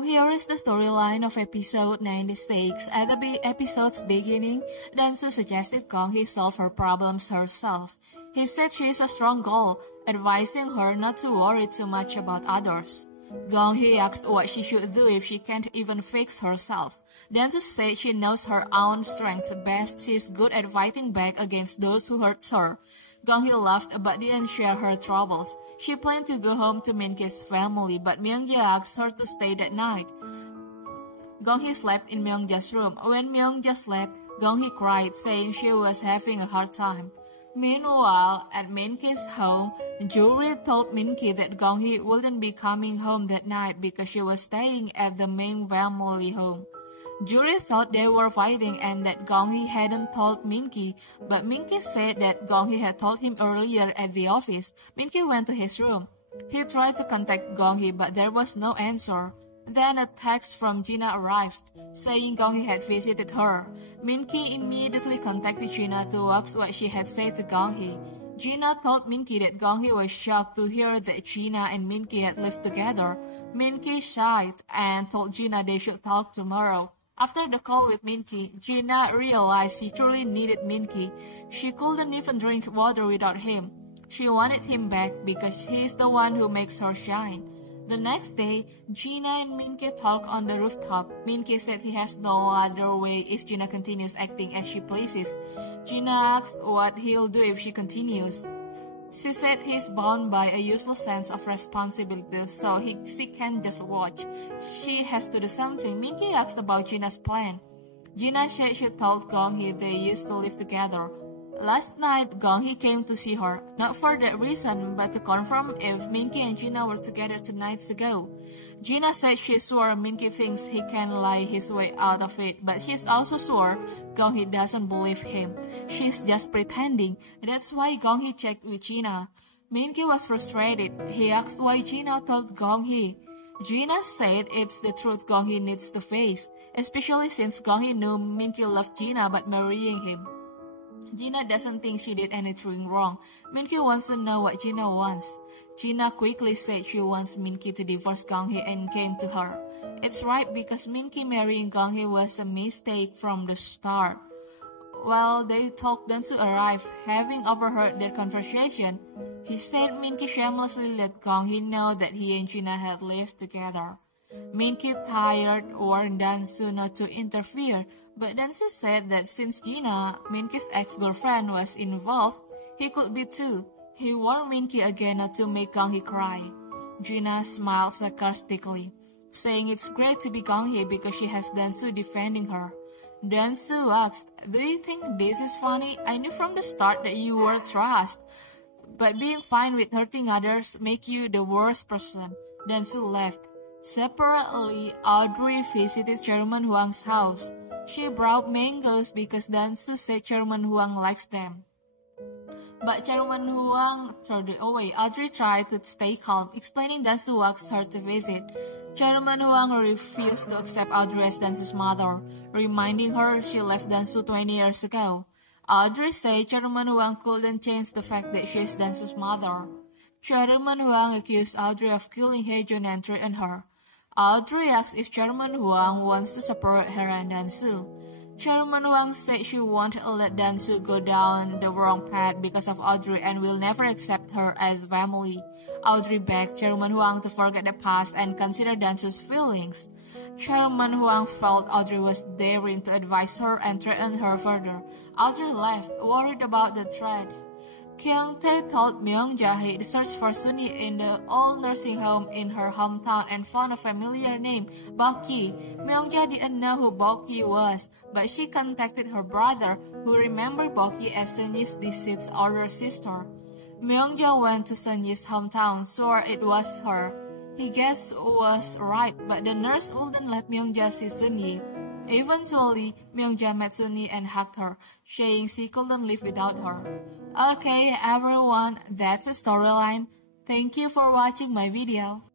So here is the storyline of episode 96. At the episode's beginning, Dansu suggested Gong-hee solve her problems herself. He said she is a strong girl, advising her not to worry too much about others. Gong-hee asked what she should do if she can't even fix herself. Dansu said she knows her own strengths best. She is good at fighting back against those who hurt her. Gong-hee laughed but didn't share her troubles. She planned to go home to Min-ki's family, but Myung-ja asked her to stay that night. Gong-hee slept in Myung-ja's room. When Myung-ja slept, Gong-hee cried, saying she was having a hard time. Meanwhile, at Min-ki's home, Juri told Min-ki that Gong-hee wouldn't be coming home that night because she was staying at the main family home. Juri thought they were fighting and that Gong-hee hadn't told Min-ki, but Min-ki said that Gong-hee had told him earlier at the office. Min-ki went to his room. He tried to contact Gong-hee, but there was no answer. Then a text from Gina arrived, saying Gong-hee had visited her. Min-ki immediately contacted Gina to ask what she had said to Gong-hee. Gina told Min-ki that Gong-hee was shocked to hear that Gina and Min-ki had lived together. Min-ki sighed and told Gina they should talk tomorrow. After the call with Min-ki, Gina realized she truly needed Min-ki. She couldn't even drink water without him. She wanted him back because he is the one who makes her shine. The next day, Gina and Min-ki talked on the rooftop. Min-ki said he has no other way if Gina continues acting as she pleases. Gina asked what he'll do if she continues. She said he's bound by a useless sense of responsibility, so she can't just watch. She has to do something. Min-ki asked about Gina's plan. Gina said she told Gong-hee they used to live together. Last night, Gong-hee came to see her, not for that reason, but to confirm if Min-ki and Gina were together 2 nights ago. Gina said she's sure Min-ki thinks he can lie his way out of it, but she's also sure Gong-hee doesn't believe him. She's just pretending. That's why Gong-hee checked with Gina. Min-ki was frustrated. He asked why Gina told Gong-hee. Gina said it's the truth Gong-hee needs to face, especially since Gong-hee knew Min-ki loved Gina but marrying him. Gina doesn't think she did anything wrong. Min-ki wants to know what Gina wants. Gina quickly said she wants Min-ki to divorce Gong-hee and came to her. It's right because Min-ki marrying Gong-hee was a mistake from the start. While they talked, Dansu arrived. Having overheard their conversation, he said Min-ki shamelessly let Gong-hee know that he and Gina had lived together. Min-ki tired warned Dansu not to interfere, but Dansu said that since Gina, Min-ki's ex-girlfriend, was involved, he could be too. He warned Min-ki again not to make Gong-hee cry. Gina smiled sarcastically, saying it's great to be Gong-hee because she has Dansu defending her. Dansu asked, "Do you think this is funny? I knew from the start that you were trust, but being fine with hurting others make you the worst person." Dansu left. Separately, Audrey visited Chairman Huang's house. She brought mangoes because Dansu said Chairman Huang likes them. But Chairman Huang threw it away. Audrey tried to stay calm, explaining Dansu asked her to visit. Chairman Huang refused to accept Audrey as Dansu's mother, reminding her she left Dansu 20 years ago. Audrey said Chairman Huang couldn't change the fact that she is Dansu's mother. Chairman Huang accused Audrey of killing Haejun and threatened her. Audrey asked if Chairman Huang wants to separate her and Dansu. Chairman Huang said she won't let Dansu go down the wrong path because of Audrey and will never accept her as family. Audrey begged Chairman Huang to forget the past and consider Dansu's feelings. Chairman Huang felt Audrey was daring to advise her and threatened her further. Audrey left, worried about the threat. Kyung-tae told Myung-ja he'd searched for Sunny in the old nursing home in her hometown and found a familiar name, Bok-ki. Myung-ja didn't know who Bok-ki was, but she contacted her brother, who remembered Bok-ki as Sunyi's deceased older sister. Myung-ja went to Sunyi's hometown, sure it was her. He guessed was right, but the nurse wouldn't let Myung-ja see Sunyi. Eventually, Myung-ja met Sunny and hugged her, saying she couldn't live without her. Okay, everyone, that's a storyline. Thank you for watching my video.